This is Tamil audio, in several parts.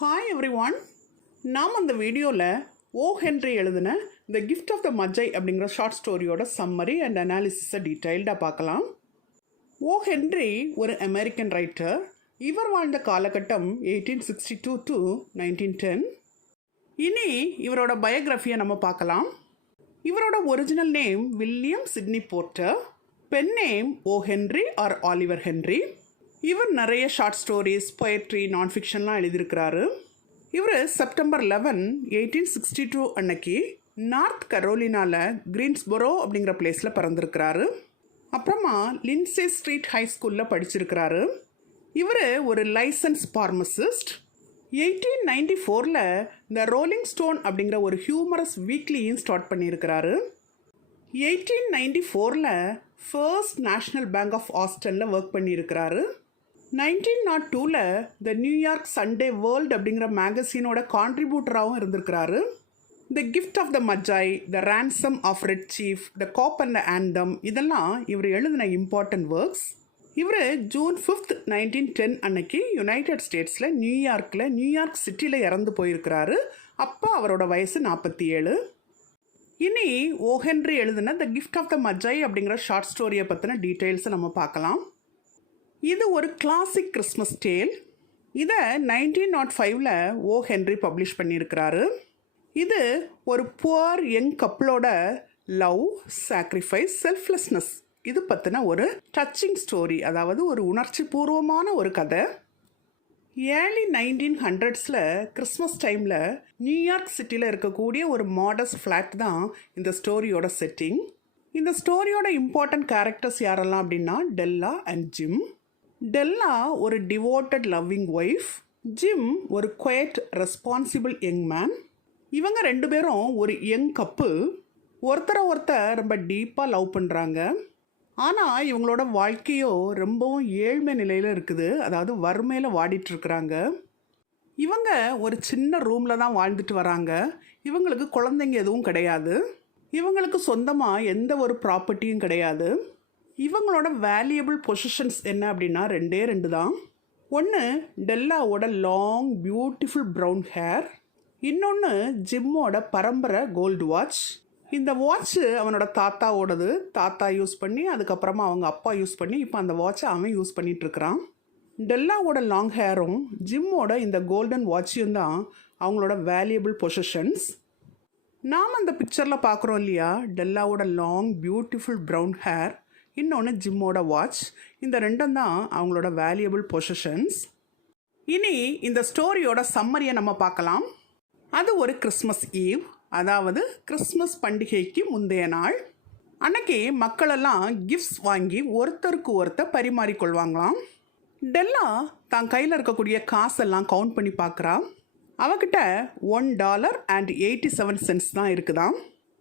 Hi every one. நாம் அந்த வீடியோவில் ஓ ஹென்ரி எழுதின த கிஃப்ட் ஆஃப் த மஜ்ஜை அப்படிங்கிற ஷார்ட் ஸ்டோரியோட சம்மரி அண்ட் அனாலிசிஸை டீட்டெயில்டாக பார்க்கலாம். ஓ ஹென்ரி ஒரு அமெரிக்கன் ரைட்டர். இவர் வாழ்ந்த காலகட்டம் 1862 டு 1910. இனி இவரோட பயோகிராஃபியை நம்ம பார்க்கலாம். இவரோட original name William Sydney Porter. Pen name O Henry or Oliver Henry. இவர் நிறைய ஷார்ட் ஸ்டோரிஸ், பொயட்ரி, நான் ஃபிக்ஷன்லாம் எழுதியிருக்கிறாரு. இவர் செப்டம்பர் 11, 1862 அன்னைக்கு நார்த் கரோலினாவில் கிரீன்ஸ்பொரோ அப்படிங்கிற பிளேஸில் பிறந்திருக்கிறாரு. அப்புறமா லின்சே ஸ்ட்ரீட் ஹை ஸ்கூலில் படிச்சிருக்கிறாரு. இவர் ஒரு licensed pharmacist. 1894 the Rolling Stone அப்படிங்கிற ஒரு ஹியூமரஸ் வீக்லியும் ஸ்டார்ட் பண்ணியிருக்கிறாரு. 1894 ஃபர்ஸ்ட் நேஷ்னல் பேங்க் ஆஃப் ஆஸ்டனில் ஒர்க் பண்ணியிருக்கிறாரு. 1902 த நியூயார்க் சண்டே வேர்ல்டு அப்படிங்கிற மேகசினோட கான்ட்ரிபியூட்டராகவும் இருந்திருக்கிறாரு. The gift of the Magi, the ransom of Red Chief, the cop and the anthem இதெல்லாம் இவர் எழுதின இம்பார்ட்டன்ட் ஒர்க்ஸ். இவர் ஜூன் 5, 1910 அன்னைக்கு யுனைடெட் ஸ்டேட்ஸில் நியூயார்க் சிட்டியில் இறந்து போயிருக்கிறாரு. அப்போ அவரோட வயசு 47. இனி ஓ ஹென்ரி எழுதின த கிஃப்ட் ஆஃப் த மஜ்ஜாய் அப்படிங்கிற ஷார்ட் ஸ்டோரியை பற்றின டீட்டெயில்ஸை நம்ம பார்க்கலாம். இது ஒரு கிளாசிக் கிறிஸ்மஸ் டேல். இதை 1905 ஓ ஹென்ரி பப்ளிஷ் பண்ணியிருக்கிறாரு. இது ஒரு புவர் யங் கப்பிளோட லவ், சாக்ரிஃபைஸ், செல்ஃப்லெஸ்னஸ் இது பற்றின ஒரு டச்சிங் ஸ்டோரி, அதாவது ஒரு உணர்ச்சி பூர்வமான ஒரு கதை. ஏர்லி 1900s கிறிஸ்மஸ் டைமில் நியூயார்க் சிட்டியில் இருக்கக்கூடிய ஒரு மாடஸ்ட் ஃப்ளாட் தான் இந்த ஸ்டோரியோட செட்டிங். இந்த ஸ்டோரியோட இம்பார்ட்டன்ட் கேரக்டர்ஸ் யாரெல்லாம் அப்படின்னா டெல்லா அண்ட் ஜிம். டெல்லா ஒரு டிவோட்டட் லவ்விங் ஒய்ஃப். ஜிம் ஒரு குவைட் ரெஸ்பான்சிபிள் யங் மேன். இவங்க ரெண்டு பேரும் ஒரு யங் கப்பு. ஒருத்தர் ரொம்ப டீப்பாக லவ் பண்ணுறாங்க. ஆனால் இவங்களோட வாழ்க்கையோ ரொம்பவும் ஏழ்மை நிலையில் இருக்குது, அதாவது வறுமையில் வாடிட்டுருக்குறாங்க. இவங்க ஒரு சின்ன ரூமில் தான் வாழ்ந்துட்டு வராங்க. இவங்களுக்கு குழந்தைங்க எதுவும் கிடையாது. இவங்களுக்கு சொந்தமாக எந்த ஒரு ப்ராப்பர்ட்டியும் கிடையாது. இவங்களோட வேல்யூபிள் பொசிஷன்ஸ் என்ன அப்படின்னா ரெண்டு தான். ஒன்று டெல்லாவோட லாங் பியூட்டிஃபுல் ப்ரௌன் ஹேர், இன்னொன்று ஜிம்மோட பரம்பரை கோல்டு வாட்ச். இந்த வாட்ச்சு அவனோட தாத்தாவோடது. தாத்தா யூஸ் பண்ணி அதுக்கப்புறமா அவங்க அப்பா யூஸ் பண்ணி இப்போ அந்த வாட்சை அவன் யூஸ் பண்ணிகிட்ருக்கிறான். டெல்லாவோட லாங் ஹேரும் ஜிம்மோட இந்த கோல்டன் வாட்சியும் தான் அவங்களோட வேல்யூபிள் பொசிஷன்ஸ். நாம் அந்த பிக்சரில் பார்க்குறோம் இல்லையா, டெல்லாவோட லாங் பியூட்டிஃபுல் ப்ரௌன் ஹேர், இன்னொன்று ஜிம்மோட வாட்ச். இந்த ரெண்டும் தான் அவங்களோட வேல்யூபிள் பொசிஷன்ஸ். இனி இந்த ஸ்டோரியோட சம்மரியை நம்ம பார்க்கலாம். அது ஒரு கிறிஸ்மஸ் ஈவ், அதாவது கிறிஸ்மஸ் பண்டிகைக்கு முந்தைய நாள். அன்னைக்கு மக்களெல்லாம் கிஃப்ட்ஸ் வாங்கி ஒருத்தருக்கு ஒருத்தர் பரிமாறிக்கொள்வாங்களாம். டெல்லா தான் கையில் இருக்கக்கூடிய காசெல்லாம் கவுண்ட் பண்ணி பார்க்குறா. அவகிட்ட $1.87 தான் இருக்குதாம்.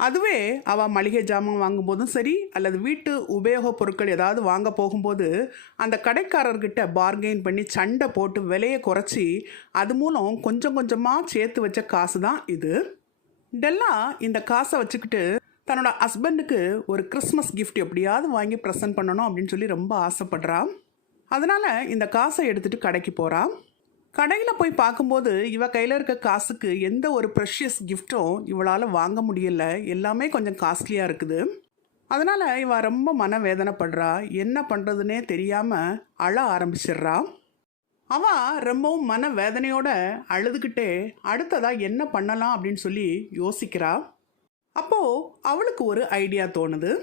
அதுவே அவள் மளிகை ஜாமான் வாங்கும்போதும் சரி, அல்லது வீட்டு உபயோகப் பொருட்கள் ஏதாவது வாங்க போகும்போது அந்த கடைக்காரர்கிட்ட பார்கெயின் பண்ணி சண்டை போட்டு விலையை குறைச்சி அது மூலம் கொஞ்சம் கொஞ்சமாக சேர்த்து வச்ச காசு தான் இது. டெல்லா இந்த காசை வச்சுக்கிட்டு தன்னோட ஹஸ்பண்டுக்கு ஒரு கிறிஸ்மஸ் கிஃப்ட் எப்படியாவது வாங்கி ப்ரெசென்ட் பண்ணணும் அப்படின்னு சொல்லி ரொம்ப ஆசைப்படுறான். அதனால் இந்த காசை எடுத்துகிட்டு கடைக்கு போகிறான். கடையில் போய் பார்க்கும்போது இவ கையில் இருக்க காசுக்கு எந்த ஒரு ப்ரெஷியஸ் கிஃப்ட்டும் இவளால் வாங்க முடியல. எல்லாமே கொஞ்சம் காஸ்ட்லியாக இருக்குது. அதனால் இவ ரொம்ப மனவேதனைப்படுறா. என்ன பண்ணுறதுனே தெரியாமல் அழ ஆரம்பிச்சிடுறா. அவள் ரொம்பவும் மனவேதனையோட அழுதுகிட்டே அடுத்ததாக என்ன பண்ணலாம் அப்படின்னு சொல்லி யோசிக்கிறா. அப்போது அவளுக்கு ஒரு ஐடியா தோணுது.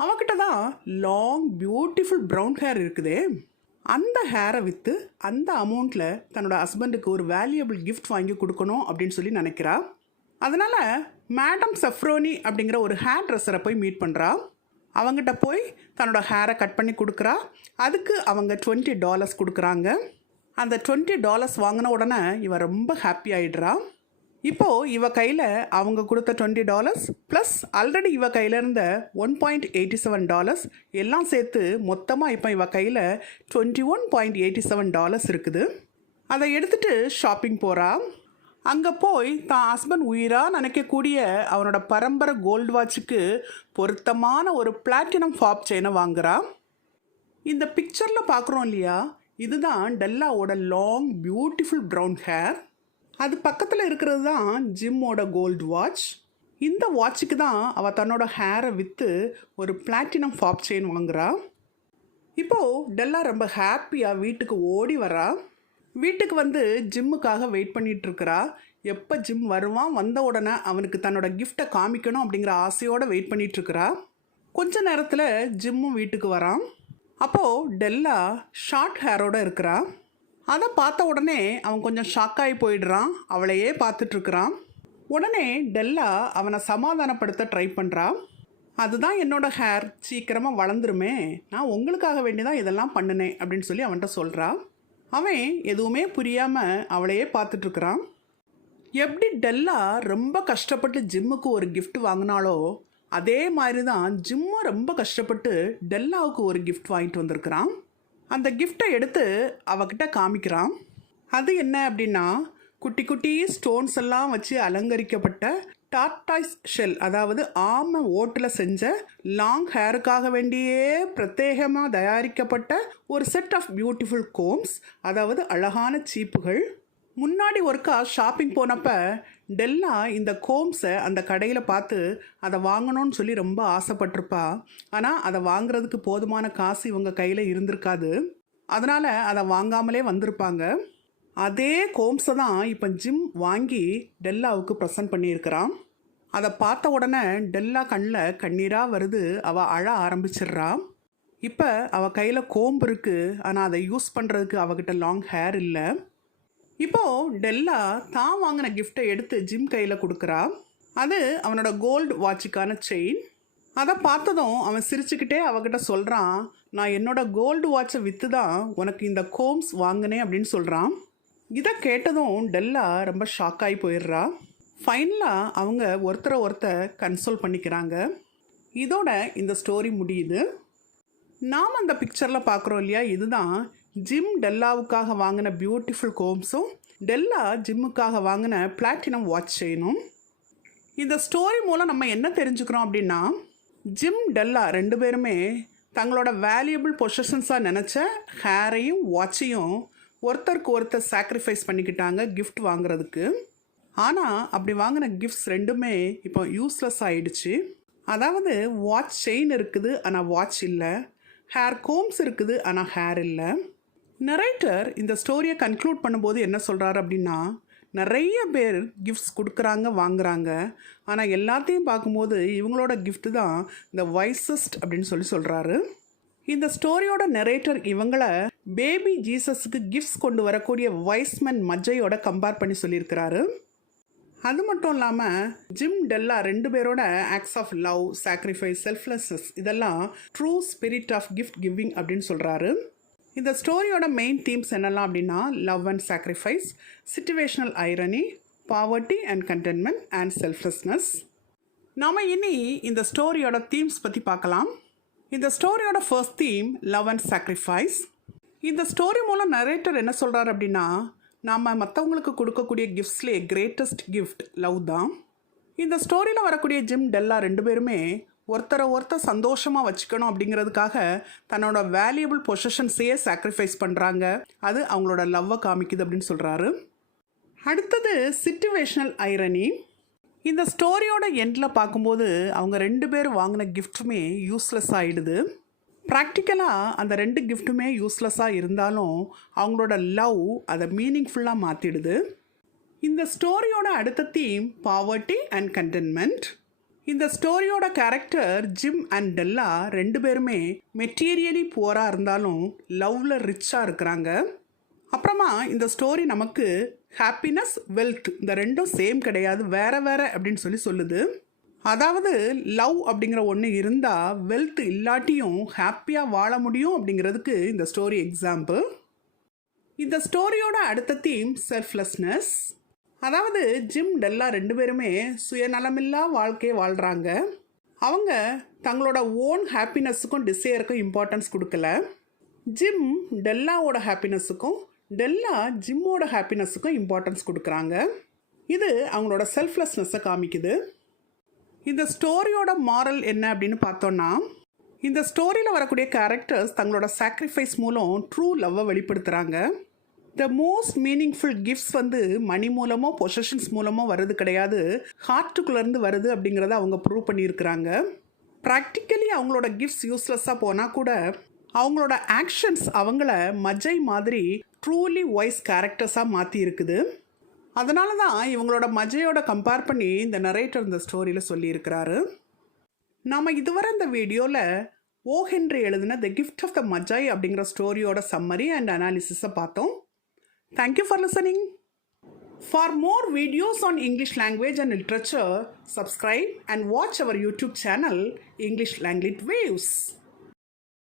அவகிட்ட தான் லாங் பியூட்டிஃபுல் ப்ரௌன் ஹேர் இருக்குதே, அந்த ஹேரை விற்று அந்த அமௌண்ட்டில் தன்னோட ஹஸ்பண்டுக்கு ஒரு வேல்யூபிள் கிஃப்ட் வாங்கி கொடுக்கணும் அப்படின்னு சொல்லி நினைக்கிறா. அதனால் மேடம் சஃப்ரோனி அப்படிங்கிற ஒரு ஹேர் ட்ரெஸ்ஸரை போய் மீட் பண்ணுறா. அவங்ககிட்ட போய் தன்னோட ஹேரை கட் பண்ணி கொடுக்குறா. அதுக்கு அவங்க $20 கொடுக்குறாங்க. அந்த $20 வாங்கின உடனே இவ ரொம்ப ஹாப்பி ஆகிடுறா. இப்போது இவ கையில் அவங்க கொடுத்த $20 ப்ளஸ் ஆல்ரெடி இவ கையில் இருந்த $1.87 எல்லாம் சேர்த்து மொத்தமாக இப்போ இவ கையில் $21.87 இருக்குது. அதை எடுத்துகிட்டு ஷாப்பிங் போகிறா. அங்கே போய் தான் ஹஸ்பண்ட் உயிராக நினைக்கக்கூடிய அவனோட பரம்பரை கோல்டு வாட்சுக்கு பொருத்தமான ஒரு பிளாட்டினம் ஃபாப் செயினை வாங்குறா. இந்த பிக்சரில் பார்க்குறோம் இல்லையா, இதுதான் டெல்லாவோட லாங் பியூட்டிஃபுல் ப்ரௌன் ஹேர். அது பக்கத்தில் இருக்கிறது தான் ஜிம்மோட கோல்டு வாட்ச். இந்த வாட்சுக்கு தான் அவள் தன்னோட ஹேரை விற்று ஒரு பிளாட்டினம் ஃபாப் செயின் வாங்குறா. இப்போது டெல்லா ரொம்ப ஹாப்பியாக வீட்டுக்கு ஓடி வரா. வீட்டுக்கு வந்து ஜிம்முக்காக வெயிட் பண்ணிகிட்ருக்கிறா. எப்போ ஜிம் வருவான், வந்த உடனே அவனுக்கு தன்னோட கிஃப்டை காமிக்கணும் அப்படிங்கிற ஆசையோடு வெயிட் பண்ணிகிட்ருக்கிறா. கொஞ்ச நேரத்தில் ஜிம்மும் வீட்டுக்கு வரான். அப்போது டெல்லா ஷார்ட் ஹேரோடு இருக்கிறா. அதை பார்த்த உடனே அவன் கொஞ்சம் ஷாக்காகி போயிடுறான். அவளையே பார்த்துட்ருக்குறான். உடனே டெல்லா அவனை சமாதானப்படுத்த ட்ரை பண்ணுறான். அதுதான் என்னோட ஹேர், சீக்கிரமாக வளர்ந்துருமே, நான் உங்களுக்காக வேண்டி தான் இதெல்லாம் பண்ணினேன் அப்படின்னு சொல்லி அவன்கிட்ட சொல்கிறான். அவன் எதுவுமே புரியாமல் அவளையே பார்த்துட்ருக்குறான். எப்படி டெல்லா ரொம்ப கஷ்டப்பட்டு ஜிம்முக்கு ஒரு கிஃப்ட் வாங்கினாலோ அதே மாதிரி தான் ஜிம்மும் ரொம்ப கஷ்டப்பட்டு டெல்லாவுக்கு ஒரு கிஃப்ட் வாங்கிட்டு வந்திருக்கிறான். அந்த கிஃப்டை எடுத்து அவகிட்ட காமிக்கிறான். அது என்ன அப்படின்னா, குட்டி குட்டி ஸ்டோன்ஸ் எல்லாம் வச்சு அலங்கரிக்கப்பட்ட டார்டாய்ஸ் ஷெல், அதாவது ஆமை ஓட்டில் செஞ்ச லாங் ஹேருக்காக வேண்டியே பிரத்யேகமாக தயாரிக்கப்பட்ட ஒரு செட் ஆஃப் பியூட்டிஃபுல் கோம்ஸ், அதாவது அழகான சீப்புகள். முன்னாடி ஒருக்கா ஷாப்பிங் போனப்போ டெல்லா இந்த கோம்ஸை அந்த கடையில் பார்த்து அதை வாங்கணும்னு சொல்லி ரொம்ப ஆசைப்பட்டிருப்பா. ஆனால் அதை வாங்குறதுக்கு போதுமான காசு இவங்க கையில் இருந்திருக்காது. அதனால் அதை வாங்காமலே வந்திருப்பாங்க. அதே கோம்ஸை தான் இப்போ ஜிம் வாங்கி டெல்லாவுக்கு ப்ரெசன்ட் பண்ணியிருக்கிறான். அதை பார்த்த உடனே டெல்லா கண்ணில் கண்ணீராக வருது. அவள் அழ ஆரம்பிச்சிடுறா. இப்போ அவள் கையில் கோம்பு இருக்குது, ஆனால் அதை யூஸ் பண்ணுறதுக்கு அவகிட்ட லாங் ஹேர் இல்லை. இப்போது டெல்லா தான் வாங்கின கிஃப்டை எடுத்து ஜிம் கையில் கொடுக்குறா. அது அவனோட கோல்டு வாட்சுக்கான செயின். அதை பார்த்ததும் அவன் சிரிச்சுக்கிட்டே அவகிட்ட சொல்கிறான், நான் என்னோட கோல்டு வாட்சை விற்று தான் உனக்கு இந்த கோம்ஸ் வாங்கினேன் அப்படின்னு சொல்கிறான். இதை கேட்டதும் டெல்லா ரொம்ப ஷாக்காகி போயிடுறா. ஃபைனலாக அவங்க ஒருத்தரை கன்சோல் பண்ணிக்கிறாங்க. இதோட இந்த ஸ்டோரி முடியுது. நாம் அந்த பிக்சரில் பார்க்குறோம் இல்லையா, இதுதான் ஜிம் டெல்லாவுக்காக வாங்கின பியூட்டிஃபுல் கோம்ஸும் டெல்லா ஜிம்முக்காக வாங்கின பிளாட்டினம் வாட்ச் செயினும். இந்த ஸ்டோரி மூலம் நம்ம என்ன தெரிஞ்சுக்கிறோம் அப்படின்னா, ஜிம் டெல்லா ரெண்டு பேருமே தங்களோட வேல்யூபிள் பொசிஷன்ஸாக நினச்ச ஹேரையும் வாட்சையும் ஒருத்தருக்கு ஒருத்தர் சாக்ரிஃபைஸ் பண்ணிக்கிட்டாங்க கிஃப்ட் வாங்குறதுக்கு. ஆனால் அப்படி வாங்கின கிஃப்ட்ஸ் ரெண்டுமே இப்போ யூஸ்லெஸ் ஆகிடுச்சு. அதாவது வாட்ச் செயின் இருக்குது ஆனால் வாட்ச் இல்லை, ஹேர் கோம்ஸ் இருக்குது ஆனால் ஹேர் இல்லை. நரேட்டர் இந்த ஸ்டோரியை கன்க்ளூட் பண்ணும்போது என்ன சொல்கிறாரு அப்படின்னா, நிறைய பேர் கிஃப்ட்ஸ் கொடுக்குறாங்க வாங்குறாங்க, ஆனால் எல்லாத்தையும் பார்க்கும்போது இவங்களோட கிஃப்ட் தான் இந்த வைசஸ்ட் அப்படின்னு சொல்கிறாரு. இந்த ஸ்டோரியோட நரேட்டர் இவங்களை பேபி ஜீசஸுக்கு கிஃப்ட்ஸ் கொண்டு வரக்கூடிய வைஸ்மென் மஜ்ஜையோட கம்பேர் பண்ணி சொல்லியிருக்கிறாரு. அது மட்டும் இல்லாமல் ஜிம் டெல்லா ரெண்டு பேரோட acts of love, sacrifice, selflessness இதெல்லாம் true spirit of gift giving அப்படின்னு சொல்கிறாரு. இந்த ஸ்டோரியோட மெயின் தீம்ஸ் என்னெல்லாம் அப்படின்னா, love and sacrifice, situational irony, poverty and contentment and selflessness. நாம் இனி இந்த ஸ்டோரியோட தீம்ஸ் பற்றி பார்க்கலாம். இந்த ஸ்டோரியோட first theme love and sacrifice. இந்த ஸ்டோரி மூலம் நரேட்டர் என்ன சொல்கிறார் அப்படின்னா, நாம் மற்றவங்களுக்கு கொடுக்கக்கூடிய கிஃப்ட்ஸ்லேயே கிரேட்டஸ்ட் கிஃப்ட் லவ் தான். இந்த ஸ்டோரியில் வரக்கூடிய ஜிம் டெல்லா ரெண்டு பேருமே ஒருத்தர் சந்தோஷமாக வச்சுக்கணும் அப்படிங்கிறதுக்காக தன்னோட வேல்யூபிள் பொசிஷன்ஸையே சாக்ரிஃபைஸ் பண்ணுறாங்க. அது அவங்களோட லவ்வை காமிக்குது அப்படின்னு சொல்கிறாரு. அடுத்தது சிச்சுவேஷனல் ஐரனி. இந்த ஸ்டோரியோட எண்டில் பார்க்கும்போது அவங்க ரெண்டு பேரும் வாங்கின கிஃப்ட்டுமே யூஸ்லெஸ் ஆகிடுது. ப்ராக்டிக்கலாக அந்த ரெண்டு கிஃப்ட்டுமே யூஸ்லெஸ்ஸாக இருந்தாலும் அவங்களோட லவ் அதை மீனிங்ஃபுல்லாக மாற்றிடுது. இந்த ஸ்டோரியோட அடுத்த தீம் பாவர்ட்டி அண்ட் கண்டென்ட்மெண்ட். இந்த ஸ்டோரியோட கேரக்டர் ஜிம் அண்ட் டெல்லா ரெண்டு பேருமே மெட்டீரியலி புவராக இருந்தாலும் லவ்வில் ரிச்சாக இருக்கிறாங்க. அப்புறமா இந்த ஸ்டோரி நமக்கு ஹாப்பினஸ், வெல்த் இந்த ரெண்டும் சேம் கிடையாது, வேறு வேறு அப்படின்னு சொல்லுது. அதாவது லவ் அப்படிங்கிற ஒன்று இருந்தால் வெல்த் இல்லாட்டியும் ஹாப்பியாக வாழ முடியும் அப்படிங்கிறதுக்கு இந்த ஸ்டோரி எக்ஸாம்பிள். இந்த ஸ்டோரியோட அடுத்த தீம் செல்ஃப்லெஸ்னஸ். அதாவது ஜிம் டெல்லா ரெண்டு பேருமே சுயநலமில்லா வாழ்க்கையை வாழ்கிறாங்க. அவங்க தங்களோட ஓன் ஹாப்பினஸுக்கும் டிசையருக்கும் இம்பார்ட்டன்ஸ் கொடுக்கல. ஜிம் டெல்லாவோட ஹாப்பினஸுக்கும் டெல்லா ஜிம்மோட ஹாப்பினஸுக்கும் இம்பார்ட்டன்ஸ் கொடுக்குறாங்க. இது அவங்களோட செல்ஃப்லெஸ்னஸை காமிக்குது. இந்த ஸ்டோரியோட மாரல் என்ன அப்படின்னு பார்த்தோன்னா, இந்த ஸ்டோரியில் வரக்கூடிய கேரக்டர்ஸ் தங்களோட சாக்ரிஃபைஸ் மூலம் ட்ரூ லவ்வை வெளிப்படுத்துகிறாங்க. த மோஸ்ட் மீனிங்ஃபுல் கிஃப்ட்ஸ் வந்து மணி மூலமோ பொசஷன்ஸ் மூலமோ வருது கிடையாது, ஹார்ட்டுக்குள்ளேருந்து வருது அப்படிங்கிறத அவங்க ப்ரூவ் பண்ணியிருக்கிறாங்க. ப்ராக்டிக்கலி அவங்களோட கிஃப்ட்ஸ் யூஸ்லெஸ்ஸாக போனால் கூட அவங்களோட ஆக்ஷன்ஸ் அவங்கள மஜை மாதிரி ட்ரூலி வாய்ஸ் கேரக்டர்ஸாக மாற்றி இருக்குது. அதனால தான் இவங்களோட மஜையோட கம்பேர் பண்ணி இந்த நரேட்டர் இந்த ஸ்டோரியில் சொல்லியிருக்கிறாரு. நாம் இதுவரை இந்த வீடியோவில் ஓ ஹென்றி எழுதின த கிஃப்ட் ஆஃப் த மஜாய் அப்படிங்கிற ஸ்டோரியோட சம்மரி அண்ட் அனாலிசிஸை பார்த்தோம். Thank you for listening. For more videos on English language and literature, subscribe and watch our YouTube channel English Langlit Waves.